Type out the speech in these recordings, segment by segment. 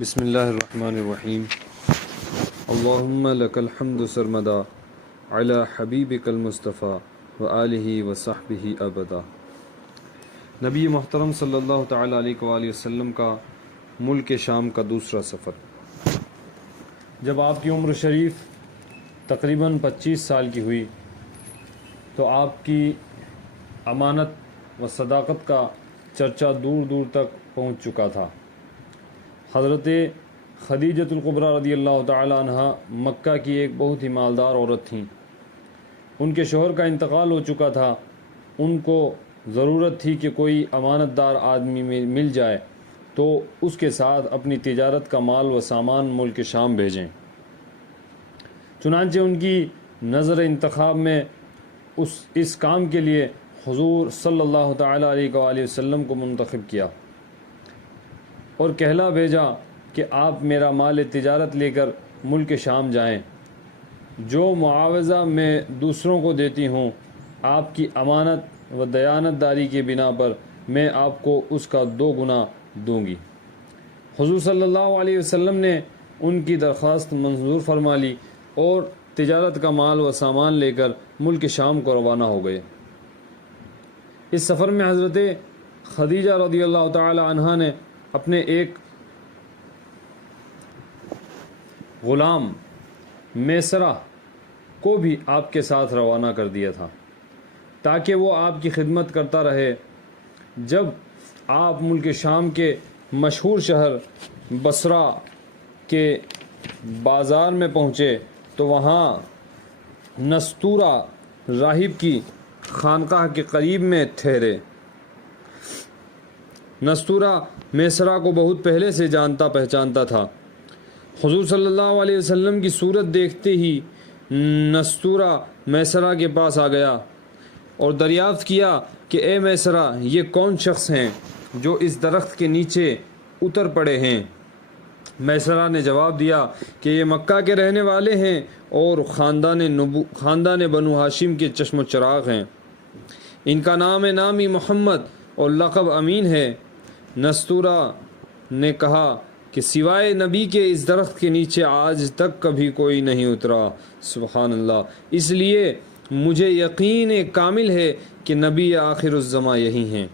بسم اللہ الرحمن الرحیم اللہم لک الحمد سرمدا علی حبیبک المصطفیٰ وآلہ وصحبہ ابدا۔ نبی محترم صلی اللہ تعالیٰ علیہ وآلہ وسلم کا ملک شام کا دوسرا سفر۔ جب آپ کی عمر شریف تقریباً 25 سال کی ہوئی تو آپ کی امانت و صداقت کا چرچا دور دور تک پہنچ چکا تھا۔ حضرت خدیجۃ الکبریٰ رضی اللہ تعالیٰ عنہ مکہ کی ایک بہت ہی مالدار عورت تھیں۔ ان کے شوہر کا انتقال ہو چکا تھا۔ ان کو ضرورت تھی کہ کوئی امانت دار آدمی مل جائے تو اس کے ساتھ اپنی تجارت کا مال و سامان ملک شام بھیجیں۔ چنانچہ ان کی نظر انتخاب میں اس کام کے لیے حضور صلی اللہ تعالیٰ علیہ وآلہ وسلم کو منتخب کیا اور کہلا بھیجا کہ آپ میرا مال تجارت لے کر ملک شام جائیں۔ جو معاوضہ میں دوسروں کو دیتی ہوں آپ کی امانت و دیانت داری کی بنا پر میں آپ کو اس کا 2 گنا دوں گی۔ حضور صلی اللہ علیہ وسلم نے ان کی درخواست منظور فرما لی اور تجارت کا مال و سامان لے کر ملک شام کو روانہ ہو گئے۔ اس سفر میں حضرت خدیجہ رضی اللہ تعالی عنہا نے اپنے ایک غلام میسرہ کو بھی آپ کے ساتھ روانہ کر دیا تھا تاکہ وہ آپ کی خدمت کرتا رہے۔ جب آپ ملک شام کے مشہور شہر بصرہ کے بازار میں پہنچے تو وہاں نستورہ راہب کی خانقاہ کے قریب میں ٹھہرے۔ نستورہ میسرہ کو بہت پہلے سے جانتا پہچانتا تھا۔ حضور صلی اللہ علیہ وسلم کی صورت دیکھتے ہی نستورہ میسرہ کے پاس آ گیا اور دریافت کیا کہ اے میسرہ، یہ کون شخص ہیں جو اس درخت کے نیچے اتر پڑے ہیں؟ میسرہ نے جواب دیا کہ یہ مکہ کے رہنے والے ہیں اور خاندان بنو ہاشم کے چشم و چراغ ہیں۔ ان کا نامی محمد اور لقب امین ہے۔ نستورہ نے کہا کہ سوائے نبی کے اس درخت کے نیچے آج تک کبھی کوئی نہیں اترا۔ سبحان اللہ۔ اس لیے مجھے یقین کامل ہے کہ نبی آخر الزماں یہی ہیں،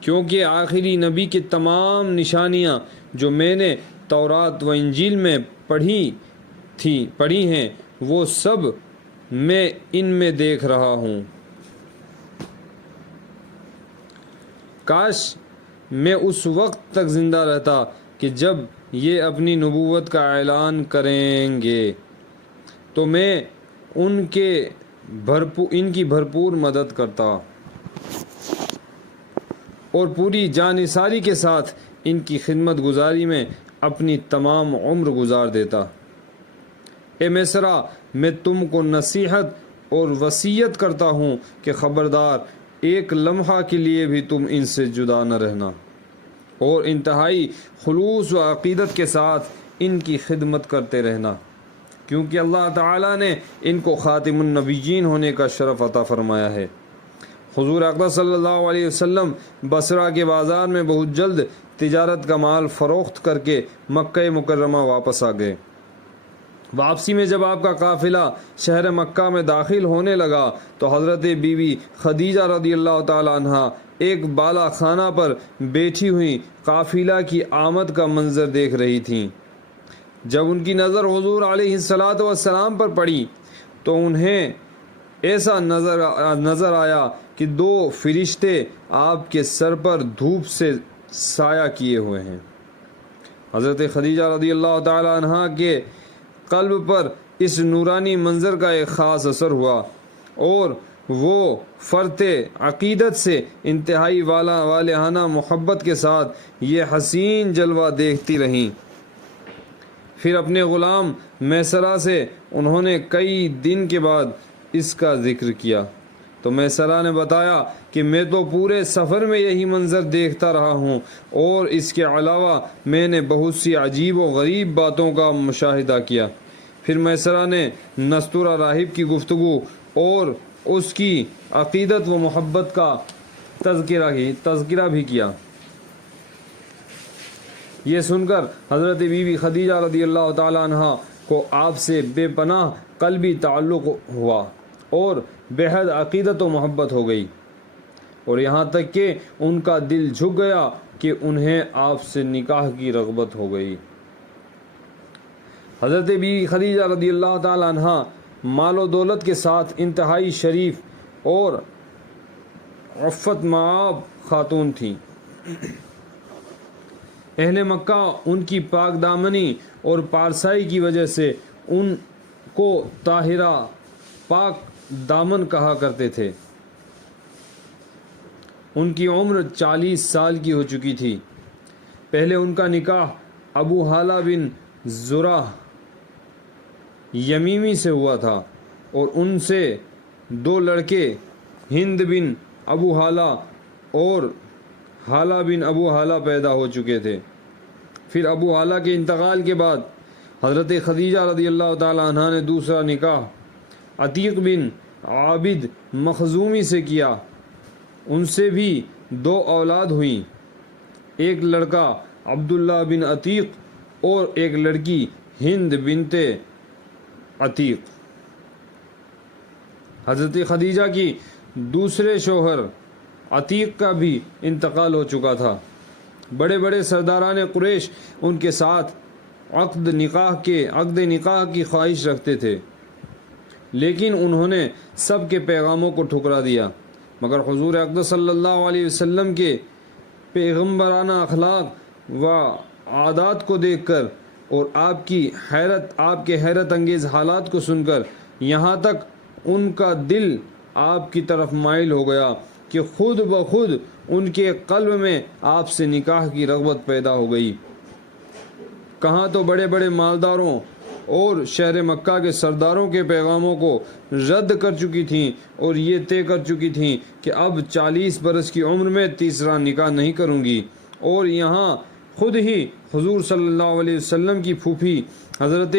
کیونکہ آخری نبی کی تمام نشانیاں جو میں نے تورات و انجیل میں پڑھی ہیں وہ سب میں ان میں دیکھ رہا ہوں۔ کاش میں اس وقت تک زندہ رہتا کہ جب یہ اپنی نبوت کا اعلان کریں گے تو میں ان کی بھرپور مدد کرتا اور پوری جانثاری کے ساتھ ان کی خدمت گزاری میں اپنی تمام عمر گزار دیتا۔ اے میسرہ، میں تم کو نصیحت اور وصیت کرتا ہوں کہ خبردار ایک لمحہ کے لیے بھی تم ان سے جدا نہ رہنا اور انتہائی خلوص و عقیدت کے ساتھ ان کی خدمت کرتے رہنا، کیونکہ اللہ تعالیٰ نے ان کو خاتم النبیین ہونے کا شرف عطا فرمایا ہے۔ حضور اقدس صلی اللہ علیہ وسلم بصرہ کے بازار میں بہت جلد تجارت کا مال فروخت کر کے مکہ مکرمہ واپس آ گئے۔ واپسی میں جب آپ کا قافلہ شہر مکہ میں داخل ہونے لگا تو حضرت بی بی خدیجہ رضی اللہ تعالی عنہ ایک بالا خانہ پر بیٹھی ہوئی قافلہ کی آمد کا منظر دیکھ رہی تھیں۔ جب ان کی نظر حضور علیہ الصلاۃ والسلام پر پڑی تو انہیں ایسا نظر آیا کہ 2 فرشتے آپ کے سر پر دھوپ سے سایہ کیے ہوئے ہیں۔ حضرت خدیجہ رضی اللہ تعالی عنہ کے قلب پر اس نورانی منظر کا ایک خاص اثر ہوا اور وہ فرط عقیدت سے انتہائی والہانہ محبت کے ساتھ یہ حسین جلوہ دیکھتی رہیں۔ پھر اپنے غلام میسرہ سے انہوں نے کئی دن کے بعد اس کا ذکر کیا تو میسرہ نے بتایا کہ میں تو پورے سفر میں یہی منظر دیکھتا رہا ہوں اور اس کے علاوہ میں نے بہت سی عجیب و غریب باتوں کا مشاہدہ کیا۔ پھر میسرہ نے نستورہ راہب کی گفتگو اور اس کی عقیدت و محبت کا تذکرہ بھی کیا۔ یہ سن کر حضرت بی بی خدیجہ رضی اللہ تعالیٰ عنہ کو آپ سے بے پناہ قلبی تعلق ہوا اور بےحد عقیدت و محبت ہو گئی، اور یہاں تک کہ ان کا دل جھک گیا کہ انہیں آپ سے نکاح کی رغبت ہو گئی۔ حضرت بی بی خدیجہ رضی اللہ تعالیٰ عنہ مال و دولت کے ساتھ انتہائی شریف اور عفت مآب خاتون تھیں۔ اہل مکہ ان کی پاک دامنی اور پارسائی کی وجہ سے ان کو طاہرہ پاک دامن کہا کرتے تھے۔ ان کی عمر 40 سال کی ہو چکی تھی۔ پہلے ان کا نکاح ابو حالہ بن زرہ یمیمی سے ہوا تھا اور ان سے 2 لڑکے ہند بن ابو حالہ اور حالہ بن ابو حالہ پیدا ہو چکے تھے۔ پھر ابو حالہ کے انتقال کے بعد حضرت خدیجہ رضی اللہ تعالی عنہ نے دوسرا نکاح عتیق بن عابد مخزومی سے کیا۔ ان سے بھی 2 اولاد ہوئیں، ایک لڑکا عبداللہ بن عتیق اور ایک لڑکی ہند بنت عتیق۔ حضرت خدیجہ کی دوسرے شوہر عتیق کا بھی انتقال ہو چکا تھا۔ بڑے بڑے سرداران قریش ان کے ساتھ عقد نکاح کی خواہش رکھتے تھے، لیکن انہوں نے سب کے پیغاموں کو ٹھکرا دیا، مگر حضور اقدس صلی اللہ علیہ وسلم کے پیغمبرانہ اخلاق و عادات کو دیکھ کر اور آپ کے حیرت انگیز حالات کو سن کر یہاں تک ان کا دل آپ کی طرف مائل ہو گیا کہ خود بخود ان کے قلب میں آپ سے نکاح کی رغبت پیدا ہو گئی۔ کہاں تو بڑے بڑے مالداروں اور شہر مکہ کے سرداروں کے پیغاموں کو رد کر چکی تھیں اور یہ طے کر چکی تھیں کہ اب 40 برس کی عمر میں تیسرا نکاح نہیں کروں گی، اور یہاں خود ہی حضور صلی اللہ علیہ وسلم کی پھوپھی حضرت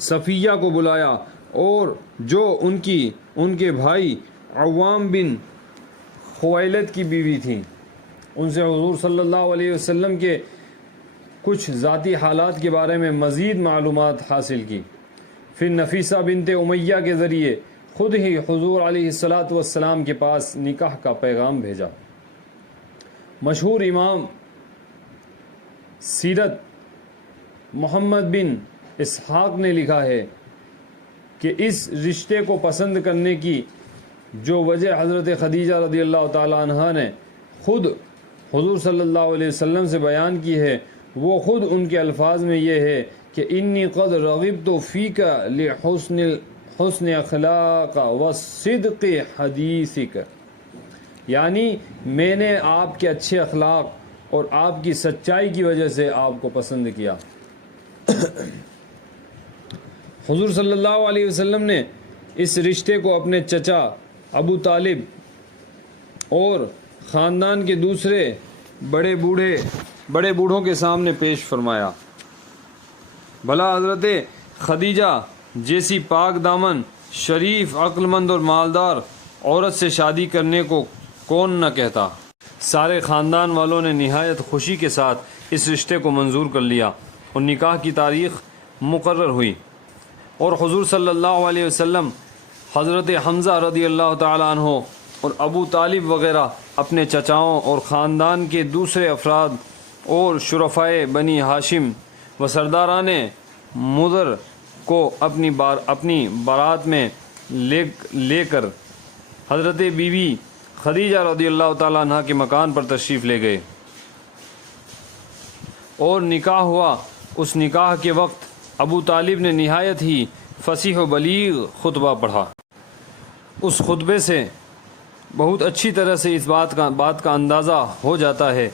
صفیہ کو بلایا، اور جو ان کے بھائی عوام بن خویلد کی بیوی تھیں، ان سے حضور صلی اللہ علیہ وسلم کے کچھ ذاتی حالات کے بارے میں مزید معلومات حاصل کی۔ پھر نفیسہ بنت امیہ کے ذریعے خود ہی حضور علیہ الصلاۃ والسلام کے پاس نکاح کا پیغام بھیجا۔ مشہور امام سیرت محمد بن اسحاق نے لکھا ہے کہ اس رشتے کو پسند کرنے کی جو وجہ حضرت خدیجہ رضی اللہ تعالی عنہ نے خود حضور صلی اللہ علیہ وسلم سے بیان کی ہے، وہ خود ان کے الفاظ میں یہ ہے کہ انی قد رغبت فیک لحسن اخلاق و صدق حدیثک، یعنی میں نے آپ کے اچھے اخلاق اور آپ کی سچائی کی وجہ سے آپ کو پسند کیا۔ حضور صلی اللہ علیہ وسلم نے اس رشتے کو اپنے چچا ابو طالب اور خاندان کے دوسرے بڑے بوڑھوں کے سامنے پیش فرمایا۔ بھلا حضرت خدیجہ جیسی پاک دامن، شریف، عقل مند اور مالدار عورت سے شادی کرنے کو کون نہ کہتا۔ سارے خاندان والوں نے نہایت خوشی کے ساتھ اس رشتے کو منظور کر لیا اور نکاح کی تاریخ مقرر ہوئی، اور حضور صلی اللہ علیہ وسلم حضرت حمزہ رضی اللہ تعالی عنہ اور ابو طالب وغیرہ اپنے چچاؤں اور خاندان کے دوسرے افراد اور شرفائے بنی ہاشم و سرداران مضر کو اپنی بارات میں لے کر حضرت بی بی خدیجہ رضی اللہ تعالیٰ عنہ کے مکان پر تشریف لے گئے، اور نکاح ہوا۔ اس نکاح کے وقت ابو طالب نے نہایت ہی فصیح و بلیغ خطبہ پڑھا۔ اس خطبے سے بہت اچھی طرح سے اس بات کا اندازہ ہو جاتا ہے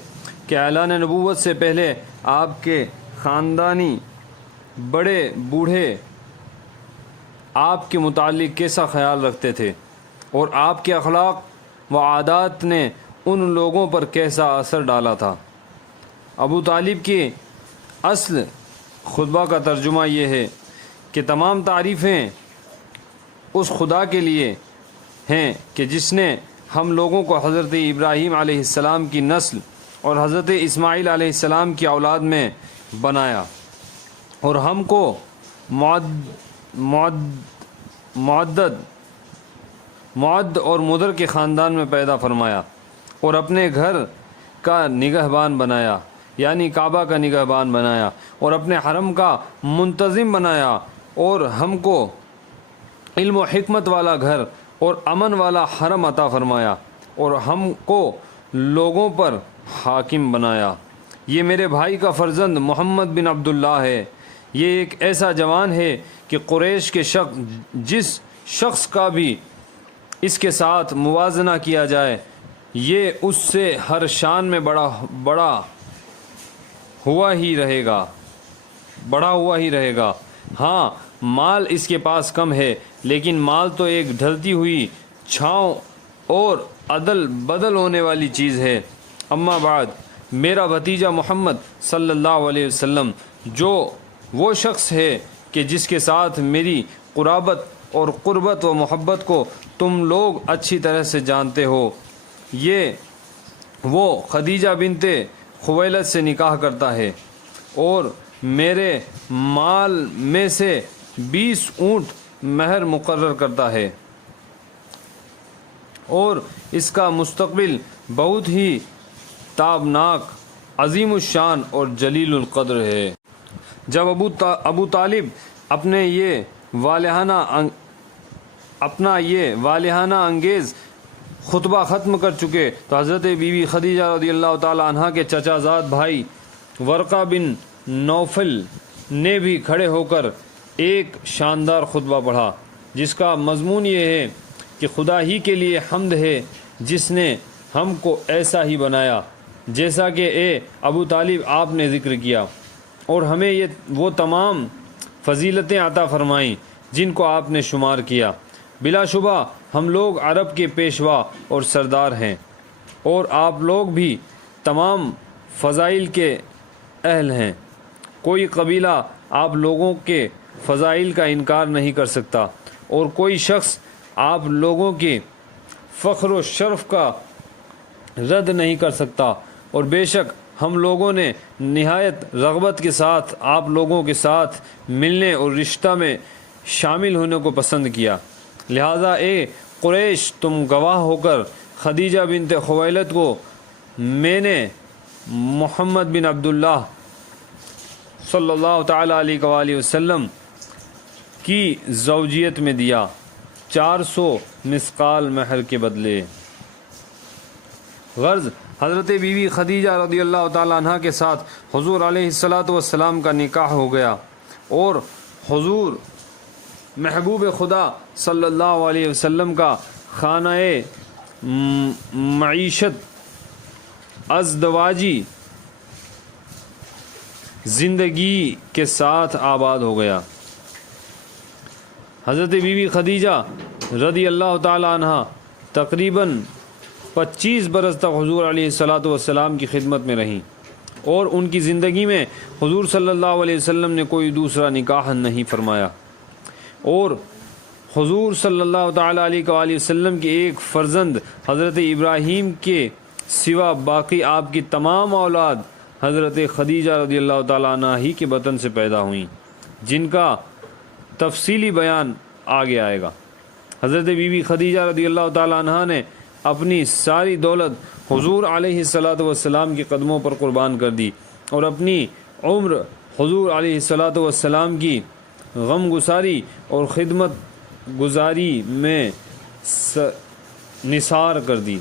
کہ اعلان نبوت سے پہلے آپ کے خاندانی بڑے بوڑھے آپ کے متعلق کیسا خیال رکھتے تھے، اور آپ کے اخلاق و عادات نے ان لوگوں پر کیسا اثر ڈالا تھا۔ ابو طالب کے اصل خطبہ کا ترجمہ یہ ہے کہ تمام تعریفیں اس خدا کے لیے ہیں کہ جس نے ہم لوگوں کو حضرت ابراہیم علیہ السلام کی نسل اور حضرت اسماعیل علیہ السلام کی اولاد میں بنایا، اور ہم کو معد اور مدر کے خاندان میں پیدا فرمایا، اور اپنے گھر کا نگہبان بنایا، یعنی کعبہ کا نگہبان بنایا، اور اپنے حرم کا منتظم بنایا، اور ہم کو علم و حکمت والا گھر اور امن والا حرم عطا فرمایا، اور ہم کو لوگوں پر حاکم بنایا۔ یہ میرے بھائی کا فرزند محمد بن عبداللہ ہے۔ یہ ایک ایسا جوان ہے کہ قریش کے جس شخص کا بھی اس کے ساتھ موازنہ کیا جائے یہ اس سے ہر شان میں بڑا ہوا ہی رہے گا۔ ہاں، مال اس کے پاس کم ہے، لیکن مال تو ایک ڈھلتی ہوئی چھاؤں اور عدل بدل ہونے والی چیز ہے۔ اما بعد، میرا بھتیجا محمد صلی اللہ علیہ وسلم جو وہ شخص ہے کہ جس کے ساتھ میری قرابت اور قربت و محبت کو تم لوگ اچھی طرح سے جانتے ہو، یہ وہ خدیجہ بنت خویلد سے نکاح کرتا ہے، اور میرے مال میں سے 20 اونٹ مہر مقرر کرتا ہے، اور اس کا مستقبل بہت ہی تابناک، عظیم الشان اور جلیل القدر ہے۔ جب ابو طالب اپنا یہ والہانہ انگیز خطبہ ختم کر چکے تو حضرت بی بی خدیجہ رضی اللہ تعالی عنہ کے چچا زاد بھائی ورقہ بن نوفل نے بھی کھڑے ہو کر ایک شاندار خطبہ پڑھا، جس کا مضمون یہ ہے کہ خدا ہی کے لیے حمد ہے جس نے ہم کو ایسا ہی بنایا جیسا کہ اے ابو طالب آپ نے ذکر کیا، اور ہمیں وہ تمام فضیلتیں عطا فرمائیں جن کو آپ نے شمار کیا۔ بلا شبہ ہم لوگ عرب کے پیشوا اور سردار ہیں، اور آپ لوگ بھی تمام فضائل کے اہل ہیں۔ کوئی قبیلہ آپ لوگوں کے فضائل کا انکار نہیں کر سکتا، اور کوئی شخص آپ لوگوں کے فخر و شرف کا رد نہیں کر سکتا، اور بے شک ہم لوگوں نے نہایت رغبت کے ساتھ آپ لوگوں کے ساتھ ملنے اور رشتہ میں شامل ہونے کو پسند کیا۔ لہذا اے قریش، تم گواہ ہو کر خدیجہ بنت خویلد کو میں نے محمد بن عبداللہ صلی اللہ تعالیٰ علیہ وآلہ وسلم کی زوجیت میں دیا 400 مثقال مہر کے بدلے۔ غرض، حضرت بی بی خدیجہ رضی اللہ تعالیٰ عنہ کے ساتھ حضور علیہ السلام کا نکاح ہو گیا، اور حضور محبوب خدا صلی اللہ علیہ وسلم کا خانہ معیشت ازدواجی زندگی کے ساتھ آباد ہو گیا۔ حضرت بی بی خدیجہ رضی اللہ تعالی عنہ تقریباً 25 برس تک حضور علیہ السلام کی خدمت میں رہیں، اور ان کی زندگی میں حضور صلی اللہ علیہ وسلم نے کوئی دوسرا نکاح نہیں فرمایا، اور حضور صلی اللہ تعالیٰ علیہ وآلہ وسلم کے ایک فرزند حضرت ابراہیم کے سوا باقی آپ کی تمام اولاد حضرت خدیجہ رضی اللہ تعالیٰ عنہ ہی کے بطن سے پیدا ہوئیں، جن کا تفصیلی بیان آگے آئے گا۔ حضرت بی بی خدیجہ رضی اللہ تعالیٰ عنہ نے اپنی ساری دولت حضور علیہ السلام کے قدموں پر قربان کر دی، اور اپنی عمر حضور علیہ السلام کی غم گساری اور خدمت گزاری میں نثار کر دی۔